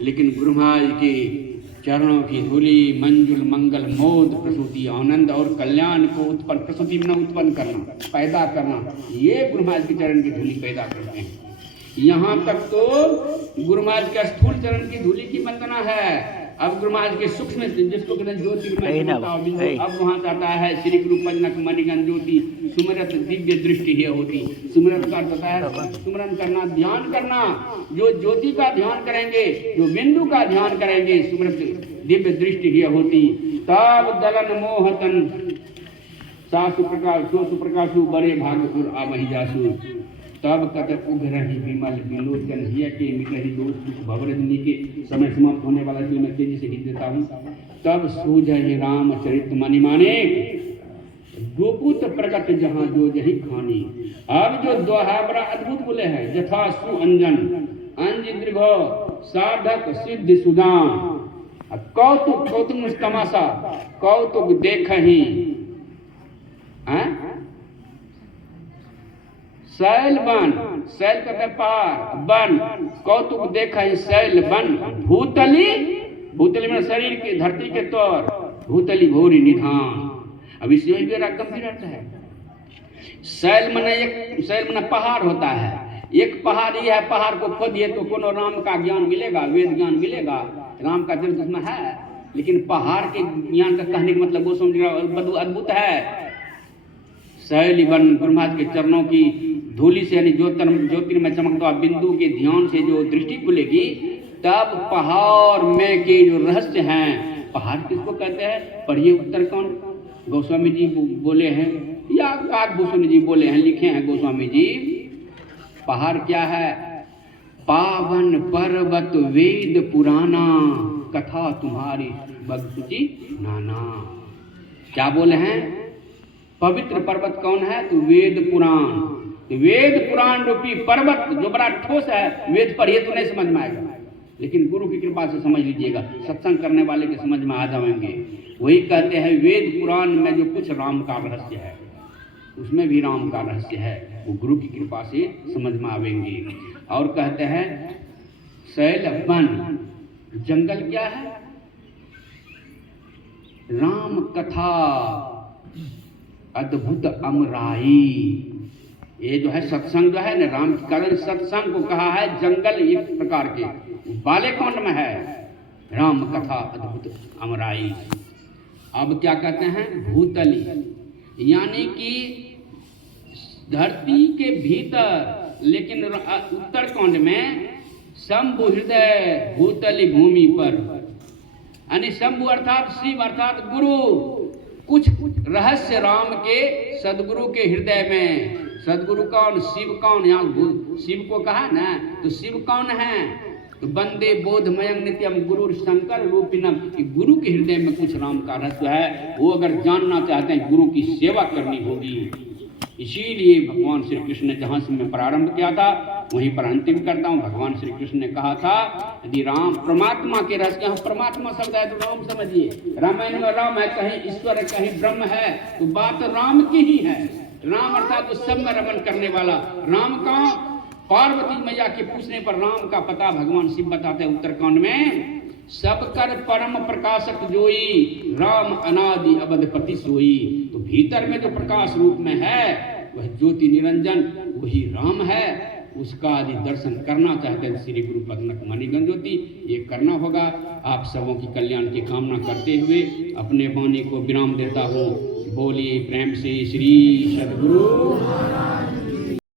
लेकिन गुरु महाराज के चरणों की धूली मंजुल मंगल मोद प्रसूति आनंद और कल्याण को उत्पन्न, प्रसूति में उत्पन्न करना, पैदा करना, ये गुरु महाराज के चरण की धूली पैदा करते हैं। यहाँ तक तो गुरु महाराज के स्थूल चरण की धूली की वंदना है। अब गुरु महाराज के सूक्ष्म जिसको कहते हैं ज्योतिर्मय, अब वहाँ से आता है श्री गुरु पंजनक मणिगण ज्योति सुमरत दिव्य दृष्टि ही होती। सुमरत का होता है सुमरन करना, ध्यान करना। जो ज्योति का ध्यान करेंगे, जो बिंदु का ध्यान करेंगे, सुमरत दिव्य दृष्टि ही होती। तब दलन मोहतन सासु प्रकाश सो सुप्रकाशु बड़े भागपुर आ वही जासु। तब कत उग्रहि विमल विलोचन हिय के मिटहि दोष कुछ भवरजनी के समय समाप्त होने वाला जो मैं तेजी से लिख देता हूँ। तब सूझहि रामचरित मणिमाने गोपुत प्रकट जहाँ जो जही खानी। अब जो दोहा बड़ा अद्भुत बोले हैं, यथा सु अंजन अंज दीर्घ साधक सिद्ध सुदान। कौतुक कौतुक तमाशा कौतुक देखहि शैल बन, शैल कहते पहाड़, बन कौतुक देखा ही शैल बन भूतली, भूतली में शरीर की धरती के तौर, भूतली भोरी निधान। अब इस गंभीर अर्थ है। शैल मने एक, शैल मने पहाड़ होता है। एक पहाड़ ये है, पहाड़ को खोदिए तो कोनो राम का ज्ञान मिलेगा, वेद ज्ञान मिलेगा, राम का चरित्र उसमें है। लेकिन पहाड़ के ज्ञान का कहने का मतलब वो समझ अद्भुत है। शैल बन गुरु महाराज के चरणों की धूली से यानी ज्योतिर्मय चमकता बिंदु के ध्यान से जो दृष्टि खुलेगी, तब पहाड़ में के जो रहस्य हैं, पहाड़ किसको कहते हैं, पढ़िए उत्तर कौन गोस्वामी जी बोले हैं या काकभूषण जी बोले हैं, लिखे हैं गोस्वामी जी। पहाड़ क्या है, पावन पर्वत वेद पुराना कथा तुम्हारी भक्ति नाना। क्या बोले हैं, पवित्र पर्वत कौन है, तो वेद पुराण। वेद पुराण रूपी पर्वत जो बड़ा ठोस है, वेद पढ़िए तो नहीं समझ में आएगा, लेकिन गुरु की कृपा से समझ लीजिएगा, सत्संग करने वाले के समझ में आ जाएंगे। वही कहते हैं वेद पुराण में जो कुछ राम का रहस्य है, उसमें भी राम का रहस्य है, वो गुरु की कृपा से समझ में आवेंगे। और कहते हैं शैल वन, जंगल क्या है, राम कथा अद्भुत अमराई। ये जो है सत्संग जो है ना, राम की कारण सत्संग को कहा है जंगल एक प्रकार के बालेखंड में है, राम कथा अद्भुत अमराई। अब क्या कहते हैं, भूतली यानी कि धरती के भीतर, लेकिन उत्तरकांड में शंभु हृदय भूतली भूमि पर, यानी शंभु अर्थात शिव अर्थात गुरु। कुछ रहस्य राम के सदगुरु के हृदय में। सदगुरु कौन, शिव कौन, यहाँ शिव को कहा ना, तो शिव कौन है, तो बंदे बोधमयं नित्यम गुरु शंकर रूपिणम। गुरु के हृदय में कुछ राम का रहस्य है, वो अगर जानना चाहते हैं गुरु की सेवा करनी होगी। इसीलिए भगवान श्री कृष्ण ने जहाँ से मैं प्रारंभ किया था वहीं पर अंतिम करता हूँ। भगवान श्री कृष्ण ने कहा था यदि राम परमात्मा के रहस्य, यहाँ परमात्मा शब्द है तो राम समझिए, रामायण में राम है, कहीं ईश्वर है कहीं ब्रह्म है, तो बात राम की ही है। राम अर्थात तो सब में रमन करने वाला राम का। पार्वती मैया के पूछने पर राम का पता भगवान शिव बताते हैं उत्तरकांड में, सब कर परम प्रकाशक जोई राम अनादि अवधपति सोई। तो भीतर में जो प्रकाश रूप में है वह ज्योति निरंजन वही राम है, उसका आदि दर्शन करना चाहते हैं श्री गुरु पद्मक मणिगण ज्योति, ये करना होगा। आप सबों की कल्याण की कामना करते हुए अपने वाणी को विराम देता हूँ। बोलिए प्रेम से श्री सद्गुरु।